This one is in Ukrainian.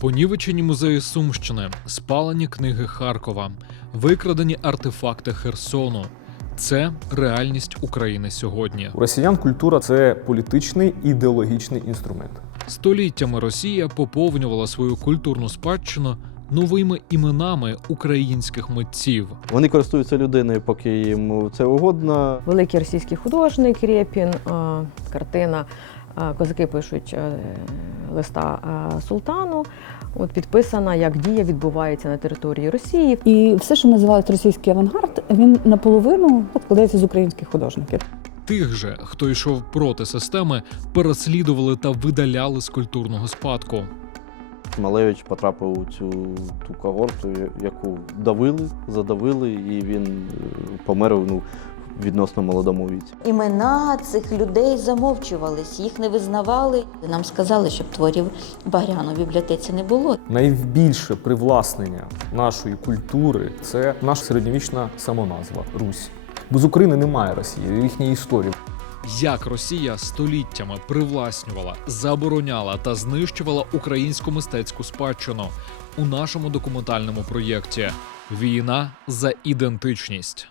Понівечені музеї Сумщини, спалені книги Харкова, викрадені артефакти Херсону. Це реальність України сьогодні. У росіян культура це політичний ідеологічний інструмент. Століттями Росія поповнювала свою культурну спадщину новими іменами українських митців. Вони користуються людиною, поки їм це угодно. Великий російський художник Рєпін, картина Козаки пишуть е, листа е, султану. От підписана, як дія відбувається на території Росії. І все, що називають російський авангард, він наполовину складається з українських художників. Тих же, хто йшов проти системи, переслідували та видаляли з культурного спадку. Малевич потрапив у цю ту когорту, яку давили, задавили, і він е, помер ну, відносно молодому віці. Імена цих людей замовчувались, їх не визнавали. Нам сказали, щоб творів Багряну в бібліотеці не було. Найбільше привласнення нашої культури це наша середньовічна самоназва Русь. Без України немає Росії, їхньої історії. Як Росія століттями привласнювала, забороняла та знищувала українську мистецьку спадщину у нашому документальному проєкті Війна за ідентичність.